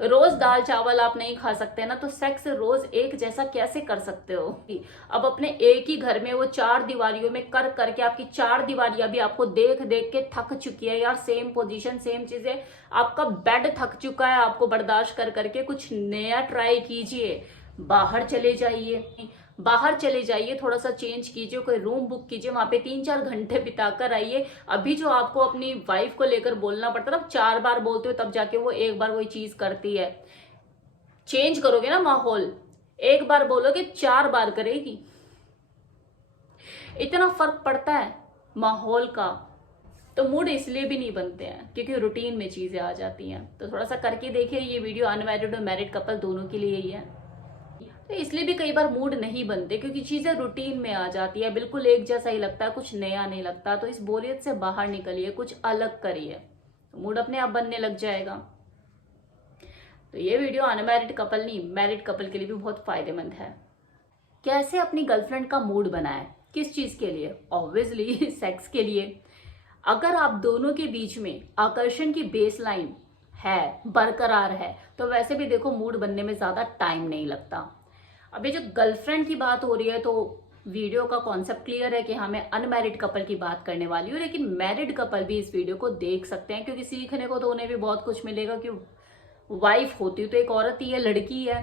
रोज दाल चावल आप नहीं खा सकते ना, तो सेक्स रोज एक जैसा कैसे कर सकते हो? अब अपने एक ही घर में वो चार दीवारियों में कर करके आपकी चार दीवारियां भी आपको देख देख के थक चुकी है यार। सेम पोजीशन, सेम चीजें, आपका बेड थक चुका है आपको बर्दाश्त कर करके। कुछ नया ट्राई कीजिए, बाहर चले जाइए, बाहर चले जाइए, थोड़ा सा चेंज कीजिए, कोई रूम बुक कीजिए, वहां पे 3-4 घंटे बिता कर आइए। अभी जो आपको अपनी वाइफ को लेकर बोलना पड़ता है ना, 4 बार बोलते हो तब जाके वो एक बार वही चीज करती है। चेंज करोगे ना माहौल, एक बार बोलोगे 4 बार करेगी। इतना फर्क पड़ता है माहौल का। तो मूड इसलिए भी नहीं बनते हैं क्योंकि रूटीन में चीजें आ जाती हैं। तो थोड़ा सा करके देखिए, ये वीडियो अनमैरिड और मैरिड कपल दोनों के लिए ही है। तो इसलिए भी कई बार मूड नहीं बनते क्योंकि चीजें रूटीन में आ जाती है, बिल्कुल एक जैसा ही लगता है, कुछ नया नहीं लगता। तो इस बोरियत से बाहर निकलिए, कुछ अलग करिए, तो मूड अपने आप बनने लग जाएगा। तो ये वीडियो अनमैरिड कपल नहीं, मैरिड कपल के लिए भी बहुत फायदेमंद है। कैसे अपनी गर्लफ्रेंड का मूड बनाएं? किस चीज के लिए? ऑब्वियसली सेक्स के लिए। अगर आप दोनों के बीच में आकर्षण की बेसलाइन है, बरकरार है, तो वैसे भी देखो मूड बनने में ज्यादा टाइम नहीं लगता। अभी जो गर्लफ्रेंड की बात हो रही है, तो वीडियो का कॉन्सेप्ट क्लियर है कि हाँ मैं अनमैरिड कपल की बात करने वाली हूँ, लेकिन मैरिड कपल भी इस वीडियो को देख सकते हैं क्योंकि सीखने को तो उन्हें भी बहुत कुछ मिलेगा। कि वाइफ होती तो एक औरत ही है, लड़की है,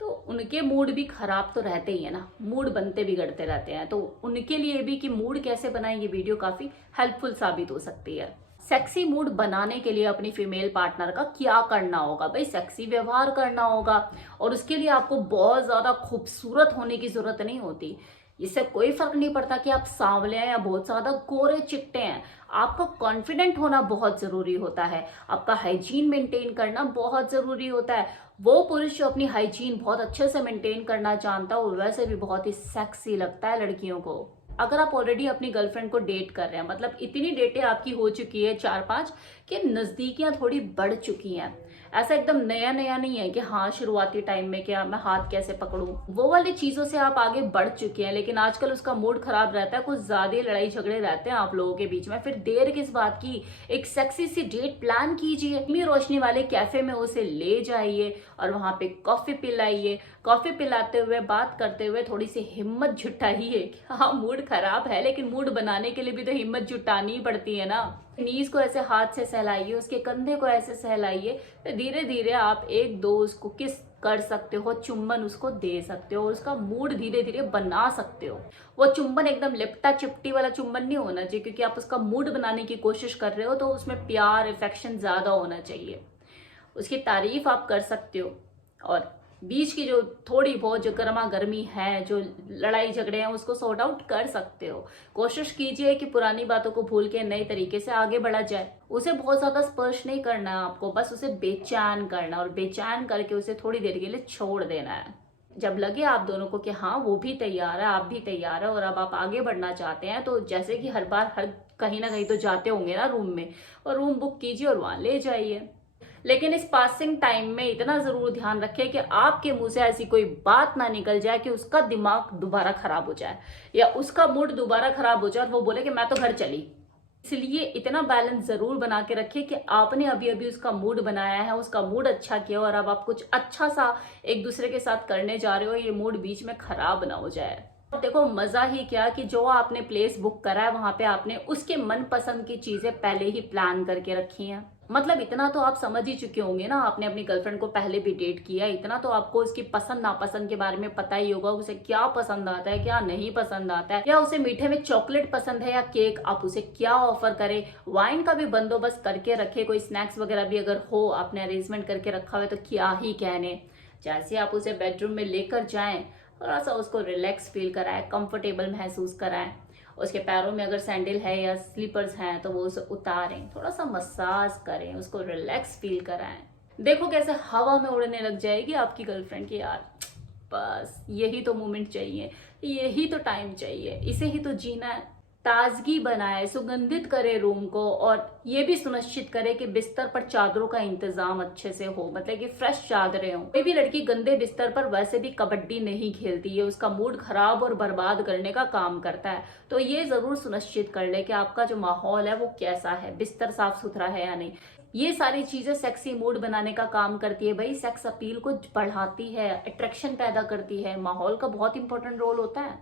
तो उनके मूड भी खराब तो रहते ही है ना, मूड बनते बिगड़ते रहते हैं। तो उनके लिए भी कि मूड कैसे बनाए, ये वीडियो काफी हेल्पफुल साबित हो सकती है। सेक्सी मूड बनाने के लिए अपनी फीमेल पार्टनर का क्या करना होगा? भाई सेक्सी व्यवहार करना होगा, और उसके लिए आपको बहुत ज्यादा खूबसूरत होने की जरूरत नहीं होती। इससे कोई फर्क नहीं पड़ता कि आप सांवले हैं या बहुत ज्यादा गोरे चिट्टे हैं। आपका कॉन्फिडेंट होना बहुत जरूरी होता है, आपका हाइजीन मेंटेन करना बहुत जरूरी होता है। वो पुरुष जो अपनी हाइजीन बहुत अच्छे से मेंटेन करना जानता है, वो वैसे भी बहुत ही सेक्सी लगता है लड़कियों को। अगर आप ऑलरेडी अपनी गर्लफ्रेंड को डेट कर रहे हैं, मतलब इतनी डेटें आपकी हो चुकी है 4-5 कि नजदीकियां थोड़ी बढ़ चुकी हैं, ऐसा एकदम नया नया नहीं है कि हाँ शुरुआती टाइम में क्या मैं हाथ कैसे पकड़ूं, वो वाली चीजों से आप आगे बढ़ चुके हैं, लेकिन आजकल उसका मूड खराब रहता है, कुछ ज्यादा लड़ाई झगड़े रहते हैं आप लोगों के बीच में। फिर देर किस बात की? एक सेक्सी सी डेट प्लान कीजिए, धीमी रोशनी वाले कैफे में उसे ले जाइए और वहां पे कॉफी पिलाइए। कॉफी पिलाते हुए, बात करते हुए थोड़ी सी हिम्मत जुटाइए कि हाँ मूड खराब है, लेकिन मूड बनाने के लिए भी तो हिम्मत जुटानी ही पड़ती है ना। नीज को ऐसे हाथ से सहलाइए, उसके कंधे को ऐसे सहलाइए, तो धीरे धीरे आप एक दो उसको किस कर सकते हो, चुम्बन उसको दे सकते हो, उसका मूड धीरे धीरे बना सकते हो। वो चुम्बन एकदम लिपटा चिपटी वाला चुम्बन नहीं होना चाहिए, क्योंकि आप उसका मूड बनाने की कोशिश कर रहे हो, तो उसमें प्यार अफेक्शन ज्यादा होना चाहिए। उसकी तारीफ आप कर सकते हो, और बीच की जो थोड़ी बहुत जो गर्मा गर्मी है, जो लड़ाई झगड़े हैं, उसको सॉर्ट आउट कर सकते हो। कोशिश कीजिए कि पुरानी बातों को भूल के नए तरीके से आगे बढ़ा जाए। उसे बहुत ज्यादा स्पर्श नहीं करना है आपको, बस उसे बेचैन करना, और बेचैन करके उसे थोड़ी देर के लिए छोड़ देना है। जब लगे आप दोनों को कि हाँ वो भी तैयार है, आप भी तैयार है, और अब आप आगे बढ़ना चाहते हैं, तो जैसे कि हर बार हर कहीं ना कहीं तो जाते होंगे ना रूम में, और रूम बुक कीजिए और वहां ले जाइए। लेकिन इस पासिंग टाइम में इतना जरूर ध्यान रखें कि आपके मुंह से ऐसी कोई बात ना निकल जाए कि उसका दिमाग दोबारा खराब हो जाए, या उसका मूड दोबारा खराब हो जाए और वो बोले कि मैं तो घर चली। इसलिए इतना बैलेंस जरूर बना के रखिए कि आपने अभी अभी उसका मूड बनाया है, उसका मूड अच्छा किया, और अब आप कुछ अच्छा सा एक दूसरे के साथ करने जा रहे हो, ये मूड बीच में खराब ना हो जाए। देखो मजा ही क्या कि जो आपने प्लेस बुक करा है, वहां पे आपने उसके मनपसंद की चीजें पहले ही प्लान करके रखी हैं। मतलब इतना तो आप समझ ही चुके होंगे ना, आपने अपनी गर्लफ्रेंड को पहले भी डेट किया है, इतना तो आपको उसकी पसंद नापसंद के बारे में पता ही होगा। उसे क्या पसंद आता है, क्या नहीं पसंद आता है, या उसे मीठे में चॉकलेट पसंद है या केक, आप उसे क्या ऑफर करें। वाइन का भी बंदोबस्त करके रखे, कोई स्नैक्स वगैरह भी अगर हो, आपने अरेंजमेंट करके रखा हुआ है, तो क्या ही कहने। जैसे आप उसे बेडरूम में लेकर जाएं, थोड़ा सा उसको रिलैक्स फील कराएं, कंफर्टेबल महसूस कराएं। उसके पैरों में अगर सैंडल है या स्लीपर्स हैं तो वो उसे उतारें, थोड़ा सा मसाज करें, उसको रिलैक्स फील कराएं। देखो कैसे हवा में उड़ने लग जाएगी आपकी गर्लफ्रेंड की। यार बस यही तो मोमेंट चाहिए, यही तो टाइम चाहिए, इसे ही तो जीना है। ताजगी बनाए, सुगंधित करे रूम को, और ये भी सुनिश्चित करे कि बिस्तर पर चादरों का इंतजाम अच्छे से हो, मतलब कि फ्रेश चादरें हो। कोई भी लड़की गंदे बिस्तर पर वैसे भी कबड्डी नहीं खेलती है, उसका मूड खराब और बर्बाद करने का काम करता है। तो ये जरूर सुनिश्चित कर ले कि आपका जो माहौल है वो कैसा है, बिस्तर साफ सुथरा है या नहीं। ये सारी चीजें सेक्सी मूड बनाने का काम करती है भाई, सेक्स अपील को बढ़ाती है, अट्रैक्शन पैदा करती है। माहौल का बहुत इंपॉर्टेंट रोल होता है।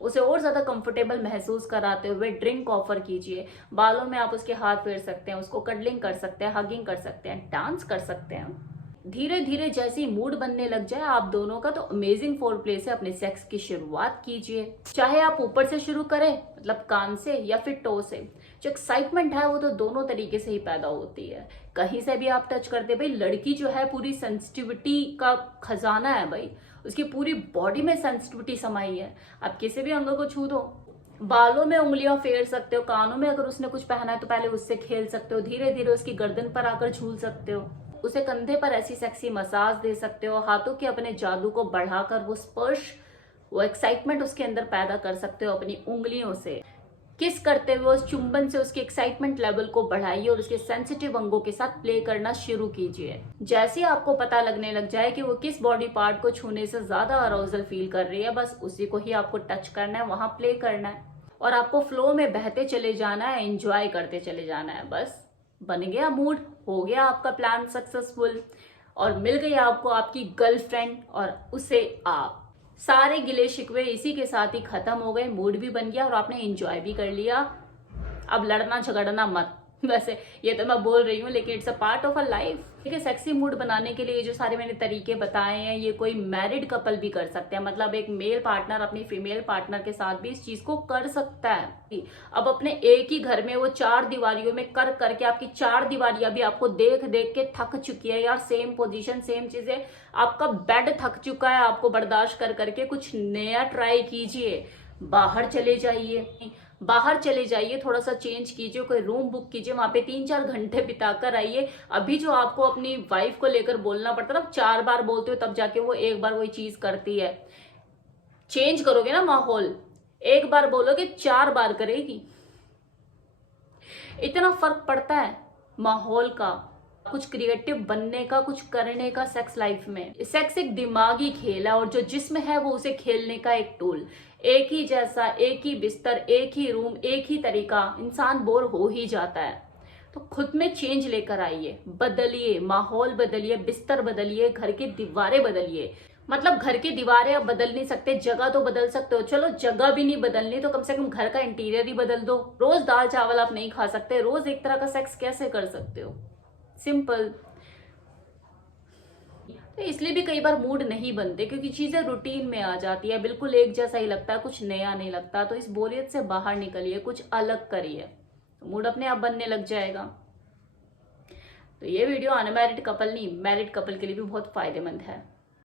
उसे और ज्यादा कंफर्टेबल महसूस कराते हुए ड्रिंक ऑफर कीजिए। बालों में आप उसके हाथ फेर सकते हैं, उसको कडलिंग कर सकते हैं, हगिंग कर सकते हैं, डांस कर सकते हैं। धीरे धीरे जैसे ही मूड बनने लग जाए आप दोनों का, तो अमेजिंग फोर प्ले से अपने सेक्स की शुरुआत कीजिए। चाहे आप ऊपर से शुरू करें, मतलब कान से, या फिर टो से। जो एक्साइटमेंट है वो तो दोनों तरीके से ही पैदा होती है। कहीं से भी आप टच करते भाई, लड़की जो है पूरी सेंसिटिविटी का खजाना है भाई, उसकी पूरी बॉडी में सेंसिटिविटी समाई है। आप किसी भी अंग को छू दो, बालों में उंगलियां फेर सकते हो, कानों में अगर उसने कुछ पहना है तो पहले उससे खेल सकते हो, धीरे धीरे उसकी गर्दन पर आकर झूल सकते हो, उसे कंधे पर ऐसी सेक्सी मसाज दे सकते हो, हाथों के अपने जादू को बढ़ाकर वो स्पर्श, वो एक्साइटमेंट उसके अंदर पैदा कर सकते हो अपनी उंगलियों से। किस करते हुए उस चुंबन से उसके एक्साइटमेंट लेवल को बढ़ाइए और उसके सेंसिटिव अंगों के साथ प्ले करना शुरू कीजिए। जैसे ही आपको पता लगने लग जाए कि वो किस बॉडी पार्ट को छूने से ज्यादा अराउजल फील कर रही है, बस उसी को ही आपको टच करना है, वहां प्ले करना है और आपको फ्लो में बहते चले जाना है, एंजॉय करते चले जाना है। बस बन गया मूड, हो गया आपका प्लान सक्सेसफुल और मिल गई आपको आपकी गर्लफ्रेंड और उसे आप। सारे गिले शिकवे इसी के साथ ही खत्म हो गए, मूड भी बन गया और आपने एंजॉय भी कर लिया। अब लड़ना झगड़ना मत। वैसे ये तो मैं बोल रही हूँ, लेकिन it's a part of a life. ठीक है, सेक्सी मूड बनाने के लिए ये जो सारे मैंने तरीके बताए हैं, ये कोई मैरिड कपल भी कर सकते हैं। मतलब एक मेल पार्टनर अपनी फीमेल पार्टनर के साथ भी इस चीज को कर सकता है। अब अपने एक ही घर में वो 4 दीवारियों में कर करके आपकी 4 दीवारियां भी आपको देख देख के थक चुकी है यार। सेम पोजीशन, सेम चीजें, आपका बेड थक चुका है आपको बर्दाश्त कर करके। कुछ नया ट्राई कीजिए, बाहर चले जाइए, बाहर चले जाइए, थोड़ा सा चेंज कीजिए, कोई रूम बुक कीजिए, वहां पे 3-4 घंटे बिताकर आइए। अभी जो आपको अपनी वाइफ को लेकर बोलना पड़ता है ना, 4 बार बोलते हो तब जाके वो एक बार वही चीज करती है। चेंज करोगे ना माहौल, एक बार बोलोगे 4 बार करेगी। इतना फर्क पड़ता है माहौल का, कुछ क्रिएटिव बनने का, कुछ करने का सेक्स लाइफ में। सेक्स एक दिमागी खेल है और जो जिस्म है वो उसे खेलने का एक टूल। एक ही जैसा, एक ही बिस्तर, एक ही रूम, एक ही तरीका, इंसान बोर हो ही जाता है। तो खुद में चेंज लेकर आइए, बदलिए, माहौल बदलिए, बिस्तर बदलिए, घर की दीवारें बदलिए। मतलब घर की दीवारें आप बदल नहीं सकते, जगह तो बदल सकते हो। चलो जगह भी नहीं बदलनी तो कम से कम घर का इंटीरियर ही बदल दो। रोज दाल चावल आप नहीं खा सकते, रोज एक तरह का सेक्स कैसे कर सकते हो? सिंपल। तो इसलिए भी कई बार मूड नहीं बनते, क्योंकि चीजें रूटीन में आ जाती है, बिल्कुल एक जैसा ही लगता है, कुछ नया नहीं लगता। तो इस बोरियत से बाहर निकलिए, कुछ अलग करिए, तो मूड अपने आप बनने लग जाएगा। तो ये वीडियो अनमैरिड कपल नहीं, मैरिड कपल के लिए भी बहुत फायदेमंद है।